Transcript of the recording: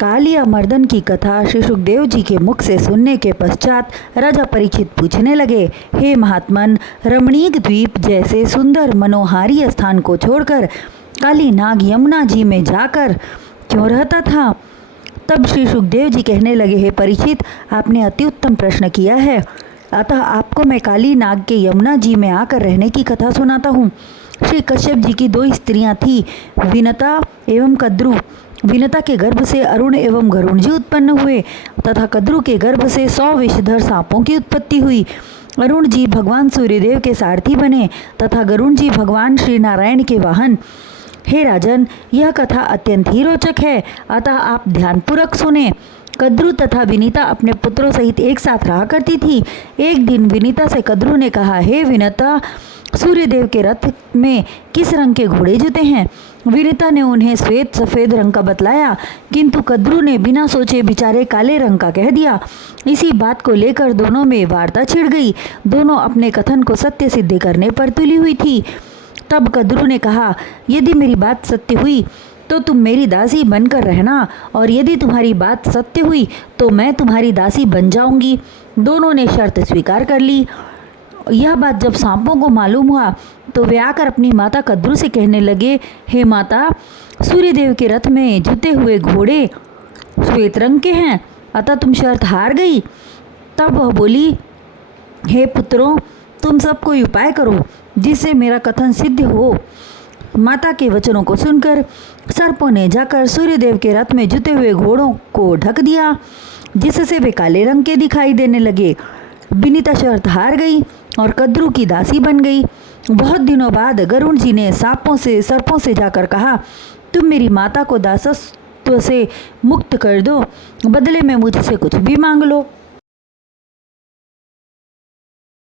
कालिया मर्दन की कथा श्री सुखदेव जी के मुख से सुनने के पश्चात राजा परीक्षित पूछने लगे, हे महात्मन, रमणीक द्वीप जैसे सुंदर मनोहारी स्थान को छोड़कर काली नाग यमुना जी में जाकर क्यों रहता था? तब श्री सुखदेव जी कहने लगे, हे परीक्षित, आपने अति उत्तम प्रश्न किया है। अतः आपको मैं काली नाग के यमुना जी में आकर रहने की कथा सुनाता हूँ। श्री कश्यप जी की 2 स्त्रियां थीं, विनता एवं कद्रु। विनता के गर्भ से अरुण एवं गरुण जी उत्पन्न हुए तथा कद्रु के गर्भ से 100 विषधर सांपों की उत्पत्ति हुई। अरुण जी भगवान सूर्यदेव के सारथी बने तथा गरुण जी भगवान श्री नारायण के वाहन। हे राजन, यह कथा अत्यंत ही रोचक है, अतः आप ध्यानपूर्वक सुने। कद्रु तथा विनीता अपने पुत्रों सहित एक साथ रहा करती थी। एक दिन विनीता से कद्रु ने कहा, हे विनीता, सूर्यदेव के रथ में किस रंग के घोड़े जुते हैं? विनीता ने उन्हें श्वेत सफ़ेद रंग का बतलाया, किंतु कद्रु ने बिना सोचे बिचारे काले रंग का कह दिया। इसी बात को लेकर दोनों में वार्ता छिड़ गई। दोनों अपने कथन को सत्य सिद्ध करने पर तुली हुई थी। तब कद्रु ने कहा, यदि मेरी बात सत्य हुई तो तुम मेरी दासी बनकर रहना, और यदि तुम्हारी बात सत्य हुई तो मैं तुम्हारी दासी बन जाऊंगी। दोनों ने शर्त स्वीकार कर ली। यह बात जब सांपों को मालूम हुआ तो वे आकर अपनी माता कद्रु से कहने लगे, हे माता, सूर्यदेव के रथ में जुते हुए घोड़े श्वेत रंग के हैं, अतः तुम शर्त हार गई। तब वह बोली, हे पुत्रों, तुम सब कोई उपाय करो जिससे मेरा कथन सिद्ध हो। माता के वचनों को सुनकर सर्पों ने जाकर सूर्यदेव के रथ में जुते हुए घोड़ों को ढक दिया, जिससे वे काले रंग के दिखाई देने लगे। विनीता शर्त हार गई और कद्रु की दासी बन गई। बहुत दिनों बाद गरुण जी ने सर्पों से जाकर कहा, तुम मेरी माता को दासत्व से मुक्त कर दो, बदले में मुझसे कुछ भी मांग लो।